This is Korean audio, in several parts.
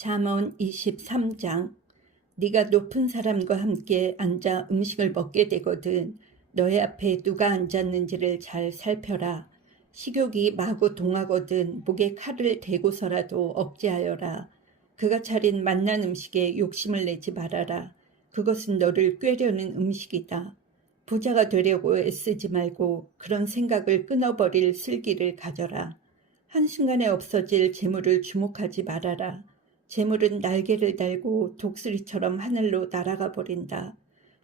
잠언 23장. 네가 높은 사람과 함께 앉아 음식을 먹게 되거든 너의 앞에 누가 앉았는지를 잘 살펴라. 식욕이 마구 동하거든 목에 칼을 대고서라도 억제하여라. 그가 차린 맛난 음식에 욕심을 내지 말아라. 그것은 너를 꾀려는 음식이다. 부자가 되려고 애쓰지 말고 그런 생각을 끊어버릴 슬기를 가져라. 한순간에 없어질 재물을 주목하지 말아라. 재물은 날개를 달고 독수리처럼 하늘로 날아가 버린다.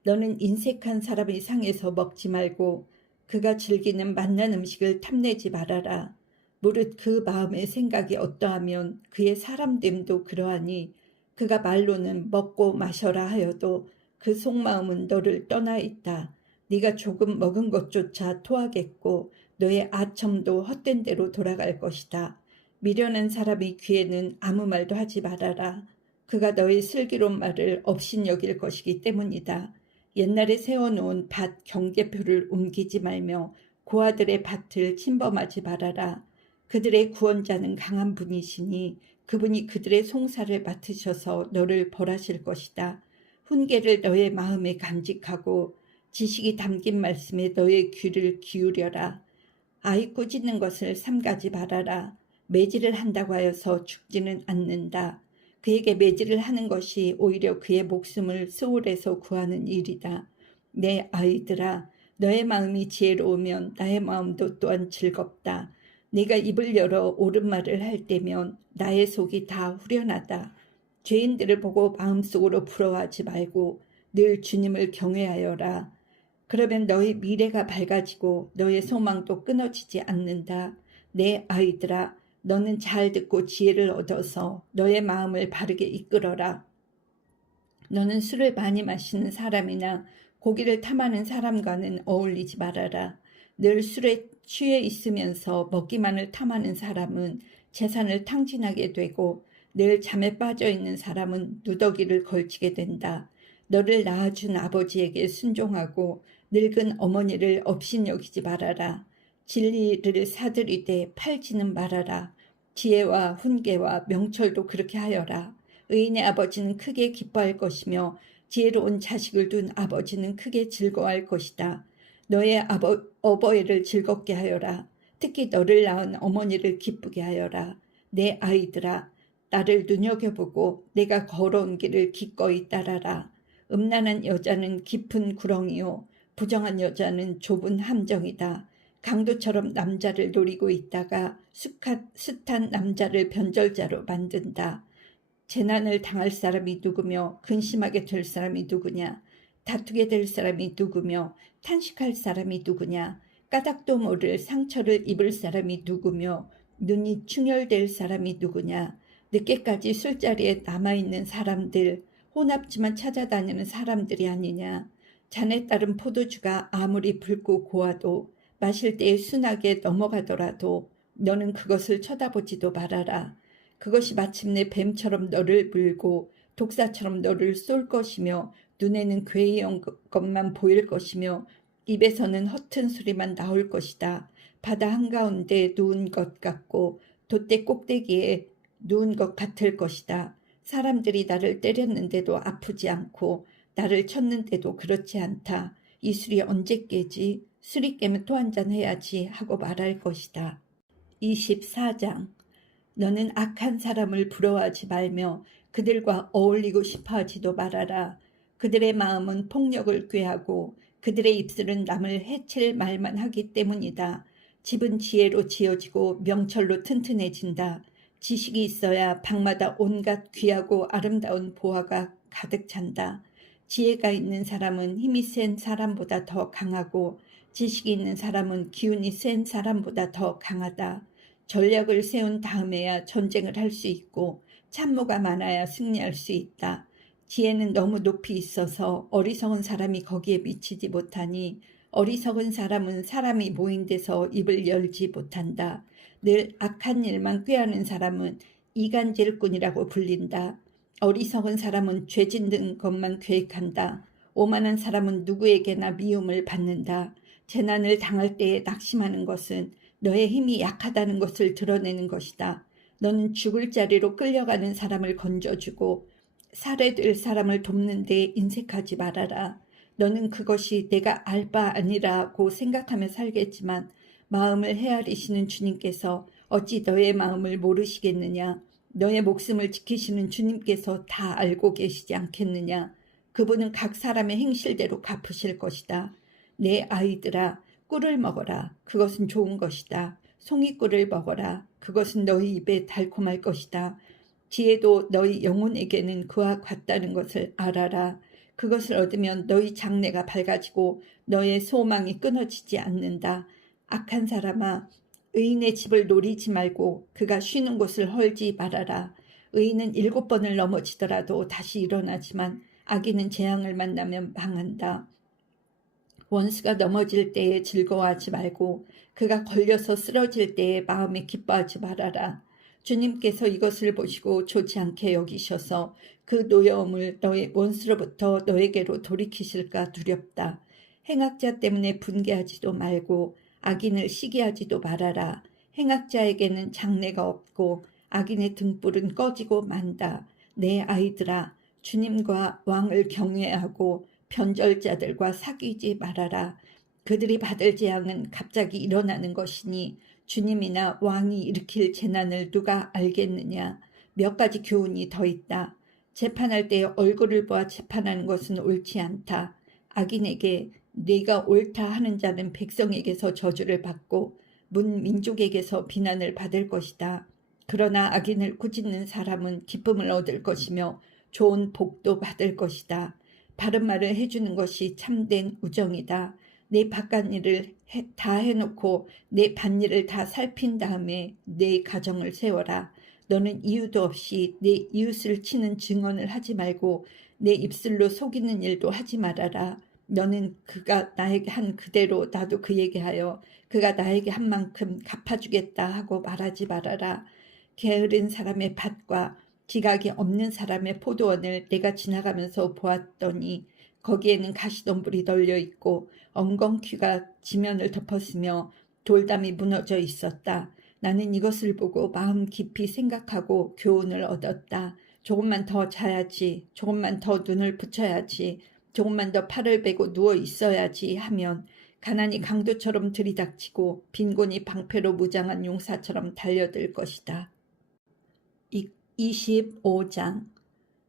너는 인색한 사람의 상에서 먹지 말고 그가 즐기는 맛난 음식을 탐내지 말아라. 무릇 그 마음의 생각이 어떠하면 그의 사람됨도 그러하니 그가 말로는 먹고 마셔라 하여도 그 속마음은 너를 떠나 있다. 네가 조금 먹은 것조차 토하겠고 너의 아첨도 헛된 대로 돌아갈 것이다. 미련한 사람의 귀에는 아무 말도 하지 말아라. 그가 너의 슬기로운 말을 업신여길 것이기 때문이다. 옛날에 세워놓은 밭 경계표를 옮기지 말며 고아들의 밭을 침범하지 말아라. 그들의 구원자는 강한 분이시니 그분이 그들의 송사를 맡으셔서 너를 벌하실 것이다. 훈계를 너의 마음에 간직하고 지식이 담긴 말씀에 너의 귀를 기울여라. 아이 꾸짖는 것을 삼가지 말아라. 매질을 한다고 하여서 죽지는 않는다. 그에게 매질을 하는 것이 오히려 그의 목숨을 수월에서 구하는 일이다. 내 아이들아, 너의 마음이 지혜로우면 나의 마음도 또한 즐겁다. 네가 입을 열어 옳은 말을 할 때면 나의 속이 다 후련하다. 죄인들을 보고 마음속으로 부러워하지 말고 늘 주님을 경외하여라. 그러면 너의 미래가 밝아지고 너의 소망도 끊어지지 않는다. 내 아이들아, 너는 잘 듣고 지혜를 얻어서 너의 마음을 바르게 이끌어라. 너는 술을 많이 마시는 사람이나 고기를 탐하는 사람과는 어울리지 말아라. 늘 술에 취해 있으면서 먹기만을 탐하는 사람은 재산을 탕진하게 되고 늘 잠에 빠져 있는 사람은 누더기를 걸치게 된다. 너를 낳아준 아버지에게 순종하고 늙은 어머니를 업신여기지 말아라. 진리를 사들이되 팔지는 말아라. 지혜와 훈계와 명철도 그렇게 하여라. 의인의 아버지는 크게 기뻐할 것이며 지혜로운 자식을 둔 아버지는 크게 즐거워할 것이다. 너의 어버이를 즐겁게 하여라. 특히 너를 낳은 어머니를 기쁘게 하여라. 내 아이들아, 나를 눈여겨보고 내가 걸어온 길을 기꺼이 따라라. 음란한 여자는 깊은 구렁이요 부정한 여자는 좁은 함정이다. 강도처럼 남자를 노리고 있다가 숱한 남자를 변절자로 만든다. 재난을 당할 사람이 누구며 근심하게 될 사람이 누구냐. 다투게 될 사람이 누구며 탄식할 사람이 누구냐. 까닭도 모를 상처를 입을 사람이 누구며 눈이 충혈될 사람이 누구냐. 늦게까지 술자리에 남아있는 사람들, 혼합지만 찾아다니는 사람들이 아니냐. 잔에 따른 포도주가 아무리 붉고 고와도 마실 때에 순하게 넘어가더라도 너는 그것을 쳐다보지도 말아라. 그것이 마침내 뱀처럼 너를 물고 독사처럼 너를 쏠 것이며 눈에는 괴이한 것만 보일 것이며 입에서는 허튼 소리만 나올 것이다. 바다 한가운데 누운 것 같고 돛대 꼭대기에 누운 것 같을 것이다. 사람들이 나를 때렸는데도 아프지 않고 나를 쳤는데도 그렇지 않다. 이 술이 언제 깨지? 술이 깨면 또 한잔 해야지 하고 말할 것이다. 24장. 너는 악한 사람을 부러워하지 말며 그들과 어울리고 싶어하지도 말아라. 그들의 마음은 폭력을 꾀하고 그들의 입술은 남을 해칠 말만 하기 때문이다. 집은 지혜로 지어지고 명철로 튼튼해진다. 지식이 있어야 방마다 온갖 귀하고 아름다운 보화가 가득 찬다. 지혜가 있는 사람은 힘이 센 사람보다 더 강하고 지식이 있는 사람은 기운이 센 사람보다 더 강하다. 전략을 세운 다음에야 전쟁을 할 수 있고 참모가 많아야 승리할 수 있다. 지혜는 너무 높이 있어서 어리석은 사람이 거기에 미치지 못하니 어리석은 사람은 사람이 모인 데서 입을 열지 못한다. 늘 악한 일만 꾀하는 사람은 이간질꾼이라고 불린다. 어리석은 사람은 죄 짓는 것만 계획한다. 오만한 사람은 누구에게나 미움을 받는다. 재난을 당할 때에 낙심하는 것은 너의 힘이 약하다는 것을 드러내는 것이다. 너는 죽을 자리로 끌려가는 사람을 건져주고 살해될 사람을 돕는 데 인색하지 말아라. 너는 그것이 내가 알 바 아니라고 생각하며 살겠지만 마음을 헤아리시는 주님께서 어찌 너의 마음을 모르시겠느냐. 너의 목숨을 지키시는 주님께서 다 알고 계시지 않겠느냐. 그분은 각 사람의 행실대로 갚으실 것이다. 내 아이들아, 꿀을 먹어라. 그것은 좋은 것이다. 송이꿀을 먹어라. 그것은 너희 입에 달콤할 것이다. 지혜도 너희 영혼에게는 그와 같다는 것을 알아라. 그것을 얻으면 너희 장래가 밝아지고 너의 소망이 끊어지지 않는다. 악한 사람아, 의인의 집을 노리지 말고 그가 쉬는 곳을 헐지 말아라. 의인은 7번을 넘어지더라도 다시 일어나지만 악인은 재앙을 만나면 망한다. 원수가 넘어질 때에 즐거워하지 말고 그가 걸려서 쓰러질 때에 마음에 기뻐하지 말아라. 주님께서 이것을 보시고 좋지 않게 여기셔서 그 노여움을 너의 원수로부터 너에게로 돌이키실까 두렵다. 행악자 때문에 분개하지도 말고 악인을 시기하지도 말아라. 행악자에게는 장래가 없고 악인의 등불은 꺼지고 만다. 내 아이들아, 주님과 왕을 경외하고 변절자들과 사귀지 말아라. 그들이 받을 재앙은 갑자기 일어나는 것이니 주님이나 왕이 일으킬 재난을 누가 알겠느냐. 몇 가지 교훈이 더 있다. 재판할 때 얼굴을 보아 재판하는 것은 옳지 않다. 악인에게 네가 옳다 하는 자는 백성에게서 저주를 받고 문 민족에게서 비난을 받을 것이다. 그러나 악인을 꾸짖는 사람은 기쁨을 얻을 것이며 좋은 복도 받을 것이다. 바른 말을 해주는 것이 참된 우정이다. 내 바깥 일을 다 해놓고 내 밭일을 다 살핀 다음에 내 가정을 세워라. 너는 이유도 없이 내 이웃을 치는 증언을 하지 말고 내 입술로 속이는 일도 하지 말아라. 너는 그가 나에게 한 그대로 나도 그에게 하여 그가 나에게 한 만큼 갚아주겠다 하고 말하지 말아라. 게으른 사람의 밭과 지각이 없는 사람의 포도원을 내가 지나가면서 보았더니 거기에는 가시덤불이 널려 있고 엉겅퀴가 지면을 덮었으며 돌담이 무너져 있었다. 나는 이것을 보고 마음 깊이 생각하고 교훈을 얻었다. 조금만 더 자야지, 조금만 더 눈을 붙여야지, 조금만 더 팔을 베고 누워 있어야지 하면 가난이 강도처럼 들이닥치고 빈곤이 방패로 무장한 용사처럼 달려들 것이다. 25장.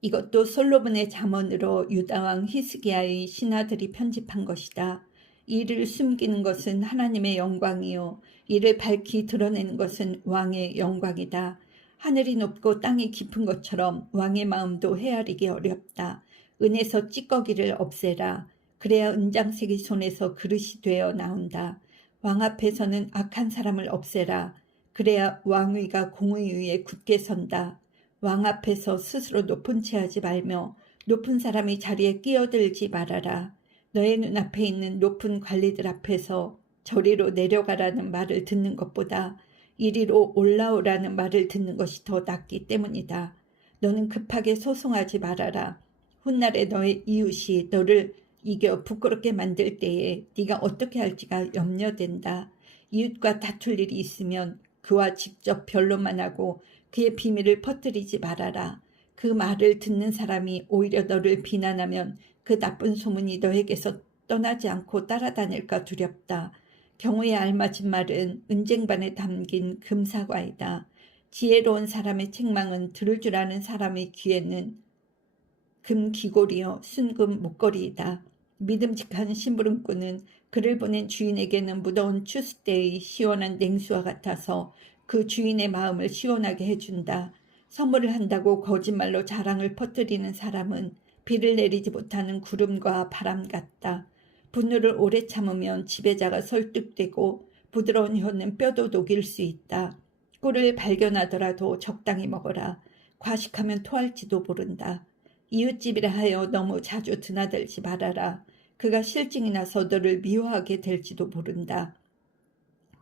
이것도 솔로몬의 잠언으로 유다왕 히스기야의 신하들이 편집한 것이다. 이를 숨기는 것은 하나님의 영광이요 이를 밝히 드러내는 것은 왕의 영광이다. 하늘이 높고 땅이 깊은 것처럼 왕의 마음도 헤아리기 어렵다. 은에서 찌꺼기를 없애라. 그래야 은장색이 손에서 그릇이 되어 나온다. 왕 앞에서는 악한 사람을 없애라. 그래야 왕위가 공의 위에 굳게 선다. 왕 앞에서 스스로 높은 채 하지 말며 높은 사람이 자리에 끼어들지 말아라. 너의 눈앞에 있는 높은 관리들 앞에서 저리로 내려가라는 말을 듣는 것보다 이리로 올라오라는 말을 듣는 것이 더 낫기 때문이다. 너는 급하게 소송하지 말아라. 훗날에 너의 이웃이 너를 이겨 부끄럽게 만들 때에 네가 어떻게 할지가 염려된다. 이웃과 다툴 일이 있으면 그와 직접 변론만 하고 그의 비밀을 퍼뜨리지 말아라. 그 말을 듣는 사람이 오히려 너를 비난하면 그 나쁜 소문이 너에게서 떠나지 않고 따라다닐까 두렵다. 경우에 알맞은 말은 은쟁반에 담긴 금사과이다. 지혜로운 사람의 책망은 들을 줄 아는 사람의 귀에는 금귀골이요 순금 목걸이이다. 믿음직한 심부름꾼은 그를 보낸 주인에게는 무더운 추수 때의 시원한 냉수와 같아서 그 주인의 마음을 시원하게 해준다. 선물을 한다고 거짓말로 자랑을 퍼뜨리는 사람은 비를 내리지 못하는 구름과 바람 같다. 분노를 오래 참으면 지배자가 설득되고 부드러운 혀는 뼈도 녹일 수 있다. 꿀을 발견하더라도 적당히 먹어라. 과식하면 토할지도 모른다. 이웃집이라 하여 너무 자주 드나들지 말아라. 그가 실증이 나서 너를 미워하게 될지도 모른다.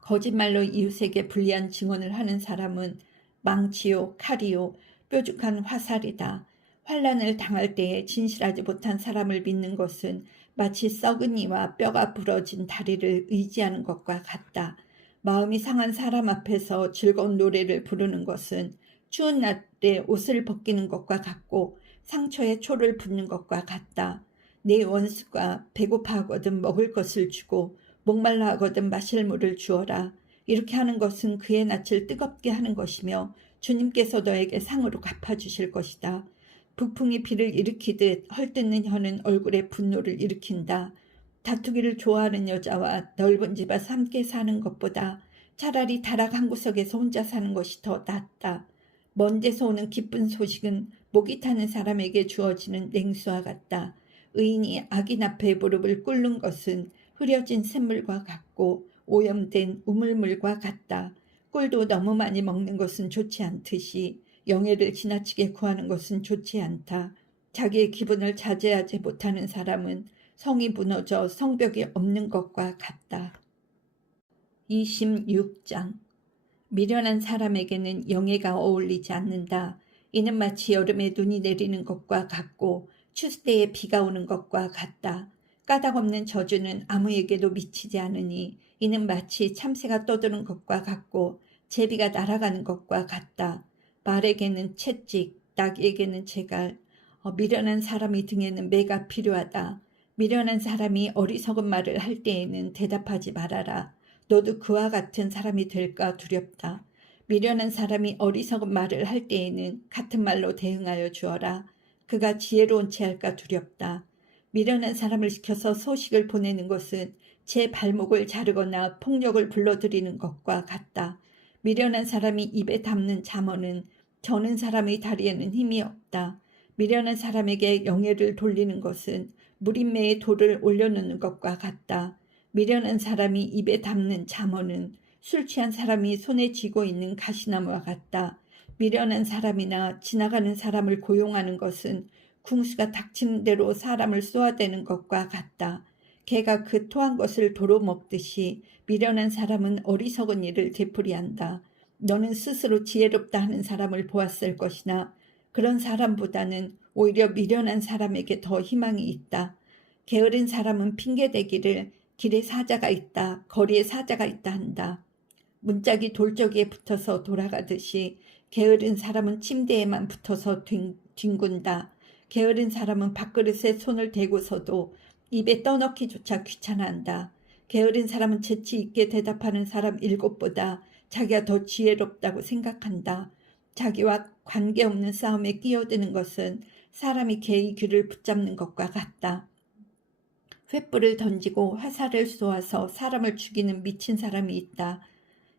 거짓말로 이웃에게 불리한 증언을 하는 사람은 망치요, 칼이요, 뾰족한 화살이다. 환난을 당할 때에 진실하지 못한 사람을 믿는 것은 마치 썩은 이와 뼈가 부러진 다리를 의지하는 것과 같다. 마음이 상한 사람 앞에서 즐거운 노래를 부르는 것은 추운 날에 옷을 벗기는 것과 같고 상처에 초를 붓는 것과 같다. 내 원수가 배고파하거든 먹을 것을 주고 목말라 하거든 마실 물을 주어라. 이렇게 하는 것은 그의 낯을 뜨겁게 하는 것이며 주님께서 너에게 상으로 갚아주실 것이다. 북풍이 비를 일으키듯 헐뜯는 혀는 얼굴에 분노를 일으킨다. 다투기를 좋아하는 여자와 넓은 집에서 함께 사는 것보다 차라리 다락 한 구석에서 혼자 사는 것이 더 낫다. 먼 데서 오는 기쁜 소식은 목이 타는 사람에게 주어지는 냉수와 같다. 의인이 악인 앞에 무릎을 꿇는 것은 흐려진 샘물과 같고 오염된 우물물과 같다. 꿀도 너무 많이 먹는 것은 좋지 않듯이 영예를 지나치게 구하는 것은 좋지 않다. 자기의 기분을 자제하지 못하는 사람은 성이 무너져 성벽이 없는 것과 같다. 26장. 미련한 사람에게는 영예가 어울리지 않는다. 이는 마치 여름에 눈이 내리는 것과 같고 추수때에 비가 오는 것과 같다. 까닭없는 저주는 아무에게도 미치지 않으니 이는 마치 참새가 떠드는 것과 같고 제비가 날아가는 것과 같다. 말에게는 채찍, 나귀에게는 재갈. 미련한 사람이 등에는 매가 필요하다. 미련한 사람이 어리석은 말을 할 때에는 대답하지 말아라. 너도 그와 같은 사람이 될까 두렵다. 미련한 사람이 어리석은 말을 할 때에는 같은 말로 대응하여 주어라. 그가 지혜로운 채 할까 두렵다. 미련한 사람을 시켜서 소식을 보내는 것은 제 발목을 자르거나 폭력을 불러들이는 것과 같다. 미련한 사람이 입에 담는 잠언은 저는 사람의 다리에는 힘이 없다. 미련한 사람에게 영예를 돌리는 것은 무림매에 돌을 올려놓는 것과 같다. 미련한 사람이 입에 담는 잠언은 술 취한 사람이 손에 쥐고 있는 가시나무와 같다. 미련한 사람이나 지나가는 사람을 고용하는 것은 궁수가 닥치는 대로 사람을 쏘아대는 것과 같다. 개가 그 토한 것을 도로 먹듯이 미련한 사람은 어리석은 일을 되풀이한다. 너는 스스로 지혜롭다 하는 사람을 보았을 것이나 그런 사람보다는 오히려 미련한 사람에게 더 희망이 있다. 게으른 사람은 핑계대기를 길에 사자가 있다, 거리에 사자가 있다 한다. 문짝이 돌적이에 붙어서 돌아가듯이 게으른 사람은 침대에만 붙어서 뒹군다. 게으른 사람은 밥그릇에 손을 대고서도 입에 떠넣기조차 귀찮아한다. 게으른 사람은 재치 있게 대답하는 사람 7보다 자기가 더 지혜롭다고 생각한다. 자기와 관계없는 싸움에 끼어드는 것은 사람이 개의 귀를 붙잡는 것과 같다. 횃불을 던지고 화살을 쏘아서 사람을 죽이는 미친 사람이 있다.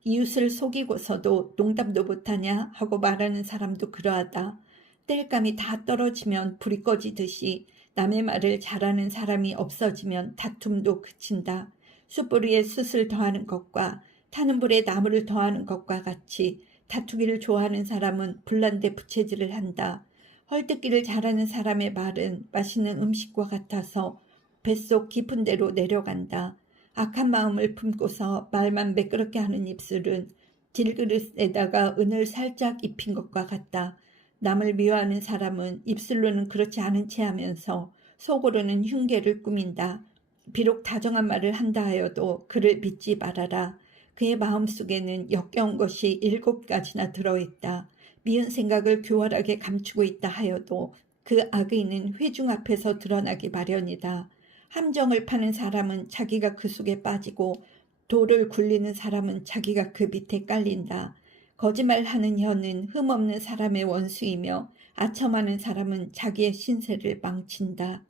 이웃을 속이고서도 농담도 못하냐 하고 말하는 사람도 그러하다. 땔감이 다 떨어지면 불이 꺼지듯이 남의 말을 잘하는 사람이 없어지면 다툼도 그친다. 숯불위에 숯을 더하는 것과 타는 불에 나무를 더하는 것과 같이 다투기를 좋아하는 사람은 불난데 부채질을 한다. 헐뜯기를 잘하는 사람의 말은 맛있는 음식과 같아서 뱃속 깊은 데로 내려간다. 악한 마음을 품고서 말만 매끄럽게 하는 입술은 질그릇에다가 은을 살짝 입힌 것과 같다. 남을 미워하는 사람은 입술로는 그렇지 않은 채 하면서 속으로는 흉계를 꾸민다. 비록 다정한 말을 한다 하여도 그를 믿지 말아라. 그의 마음속에는 역겨운 것이 7가지나 들어있다. 미운 생각을 교활하게 감추고 있다 하여도 그 악의는 회중 앞에서 드러나기 마련이다. 함정을 파는 사람은 자기가 그 속에 빠지고 돌을 굴리는 사람은 자기가 그 밑에 깔린다. 거짓말하는 혀는 흠없는 사람의 원수이며 아첨하는 사람은 자기의 신세를 망친다.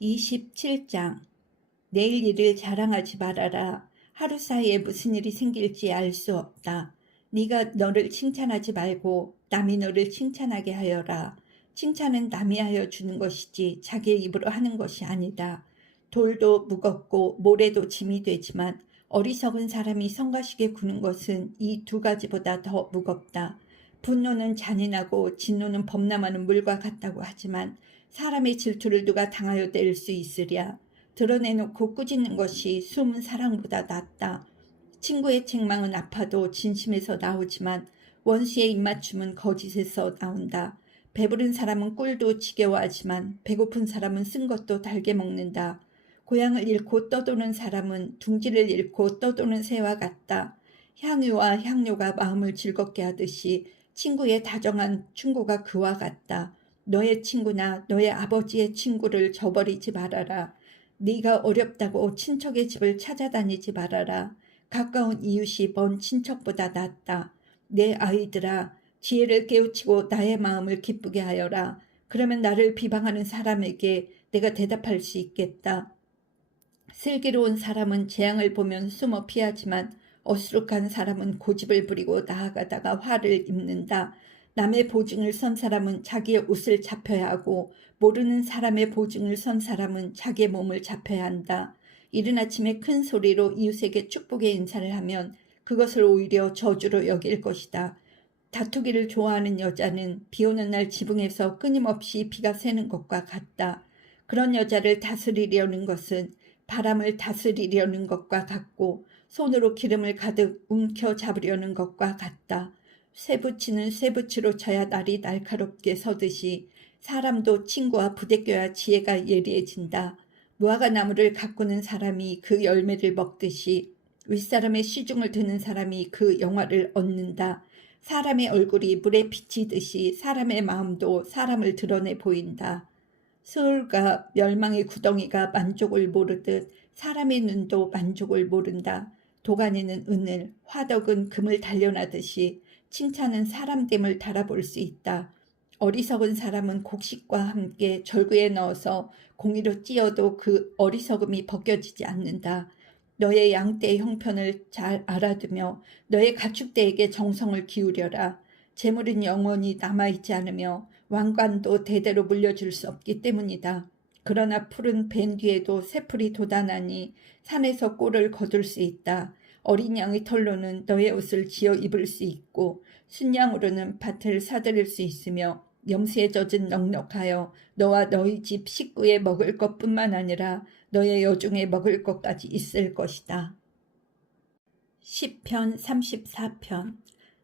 27장. 내일 일을 자랑하지 말아라. 하루 사이에 무슨 일이 생길지 알 수 없다. 네가 너를 칭찬하지 말고 남이 너를 칭찬하게 하여라. 칭찬은 남이 하여 주는 것이지 자기의 입으로 하는 것이 아니다. 돌도 무겁고 모래도 짐이 되지만 어리석은 사람이 성가시게 구는 것은 이 2가지보다 더 무겁다. 분노는 잔인하고 진노는 범람하는 물과 같다고 하지만 사람의 질투를 누가 당하여 낼 수 있으랴. 드러내놓고 꾸짖는 것이 숨은 사랑보다 낫다. 친구의 책망은 아파도 진심에서 나오지만 원수의 입맞춤은 거짓에서 나온다. 배부른 사람은 꿀도 지겨워하지만 배고픈 사람은 쓴 것도 달게 먹는다. 고향을 잃고 떠도는 사람은 둥지를 잃고 떠도는 새와 같다. 향유와 향료가 마음을 즐겁게 하듯이 친구의 다정한 충고가 그와 같다. 너의 친구나 너의 아버지의 친구를 저버리지 말아라. 네가 어렵다고 친척의 집을 찾아다니지 말아라. 가까운 이웃이 먼 친척보다 낫다. 내 아이들아, 지혜를 깨우치고 나의 마음을 기쁘게 하여라. 그러면 나를 비방하는 사람에게 내가 대답할 수 있겠다. 슬기로운 사람은 재앙을 보면 숨어 피하지만 어수룩한 사람은 고집을 부리고 나아가다가 화를 입는다. 남의 보증을 선 사람은 자기의 옷을 잡혀야 하고 모르는 사람의 보증을 선 사람은 자기의 몸을 잡혀야 한다. 이른 아침에 큰 소리로 이웃에게 축복의 인사를 하면 그것을 오히려 저주로 여길 것이다. 다투기를 좋아하는 여자는 비 오는 날 지붕에서 끊임없이 비가 새는 것과 같다. 그런 여자를 다스리려는 것은 바람을 다스리려는 것과 같고 손으로 기름을 가득 움켜잡으려는 것과 같다. 쇠붙이는 쇠붙이로 쳐야 날이 날카롭게 서듯이 사람도 친구와 부대껴야 지혜가 예리해진다. 무화과 나무를 가꾸는 사람이 그 열매를 먹듯이 윗사람의 시중을 드는 사람이 그 영화를 얻는다. 사람의 얼굴이 물에 비치듯이 사람의 마음도 사람을 드러내 보인다. 스올과 멸망의 구덩이가 만족을 모르듯 사람의 눈도 만족을 모른다. 도가니는 은을, 화덕은 금을 단련하듯이 칭찬은 사람됨을 달아볼 수 있다. 어리석은 사람은 곡식과 함께 절구에 넣어서 공이로 찧어도 그 어리석음이 벗겨지지 않는다. 너의 양떼의 형편을 잘 알아두며 너의 가축대에게 정성을 기울여라. 재물은 영원히 남아있지 않으며 왕관도 대대로 물려줄 수 없기 때문이다. 그러나 푸른 벤 뒤에도 새풀이 돋아나니 산에서 꼴을 거둘 수 있다. 어린 양의 털로는 너의 옷을 지어 입을 수 있고 순양으로는 밭을 사들일 수 있으며 염수에 젖은 넉넉하여 너와 너희 집 식구에 먹을 것뿐만 아니라 너의 여중에 먹을 것까지 있을 것이다. 시편 34편.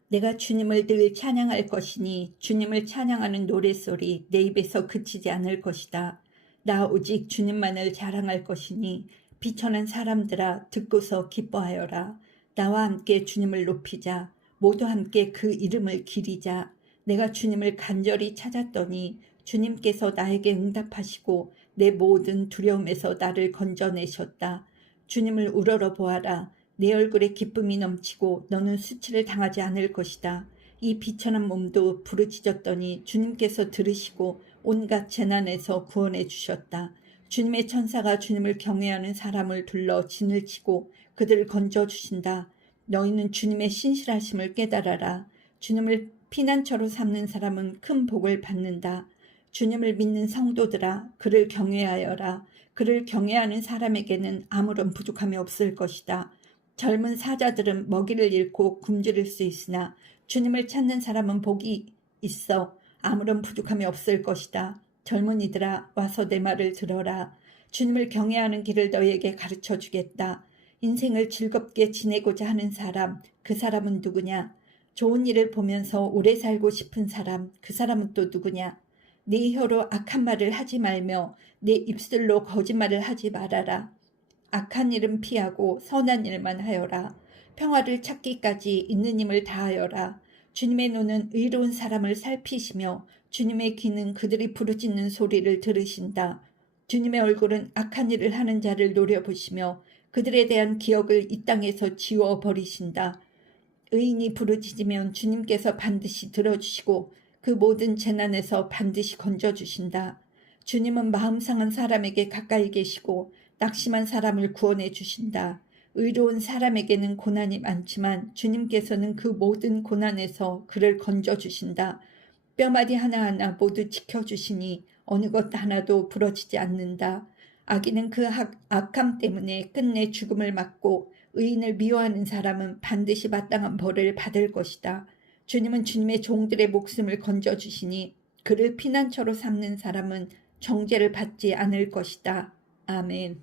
내가 주님을 늘 찬양할 것이니 주님을 찬양하는 노랫소리 내 입에서 그치지 않을 것이다. 나 오직 주님만을 자랑할 것이니 비천한 사람들아 듣고서 기뻐하여라. 나와 함께 주님을 높이자. 모두 함께 그 이름을 기리자. 내가 주님을 간절히 찾았더니 주님께서 나에게 응답하시고 내 모든 두려움에서 나를 건져내셨다. 주님을 우러러 보아라. 내 얼굴에 기쁨이 넘치고 너는 수치를 당하지 않을 것이다. 이 비천한 몸도 부르짖었더니 주님께서 들으시고 온갖 재난에서 구원해 주셨다. 주님의 천사가 주님을 경외하는 사람을 둘러 진을 치고 그들을 건져주신다. 너희는 주님의 신실하심을 깨달아라. 주님을 피난처로 삼는 사람은 큰 복을 받는다. 주님을 믿는 성도들아, 그를 경외하여라. 그를 경외하는 사람에게는 아무런 부족함이 없을 것이다. 젊은 사자들은 먹이를 잃고 굶주릴 수 있으나 주님을 찾는 사람은 복이 있어 아무런 부족함이 없을 것이다. 젊은이들아, 와서 내 말을 들어라. 주님을 경외하는 길을 너희에게 가르쳐 주겠다. 인생을 즐겁게 지내고자 하는 사람, 그 사람은 누구냐? 좋은 일을 보면서 오래 살고 싶은 사람, 그 사람은 또 누구냐? 네 혀로 악한 말을 하지 말며 내 입술로 거짓말을 하지 말아라. 악한 일은 피하고 선한 일만 하여라. 평화를 찾기까지 있는 힘을 다하여라. 주님의 눈은 의로운 사람을 살피시며 주님의 귀는 그들이 부르짖는 소리를 들으신다. 주님의 얼굴은 악한 일을 하는 자를 노려보시며 그들에 대한 기억을 이 땅에서 지워버리신다. 의인이 부르짖으면 주님께서 반드시 들어주시고 그 모든 재난에서 반드시 건져주신다. 주님은 마음 상한 사람에게 가까이 계시고 낙심한 사람을 구원해 주신다. 의로운 사람에게는 고난이 많지만 주님께서는 그 모든 고난에서 그를 건져주신다. 뼈마디 하나하나 모두 지켜주시니 어느 것 하나도 부러지지 않는다. 악인은 그 악함 때문에 끝내 죽음을 맞고 의인을 미워하는 사람은 반드시 마땅한 벌을 받을 것이다. 주님은 주님의 종들의 목숨을 건져주시니 그를 피난처로 삼는 사람은 정죄를 받지 않을 것이다. 아멘.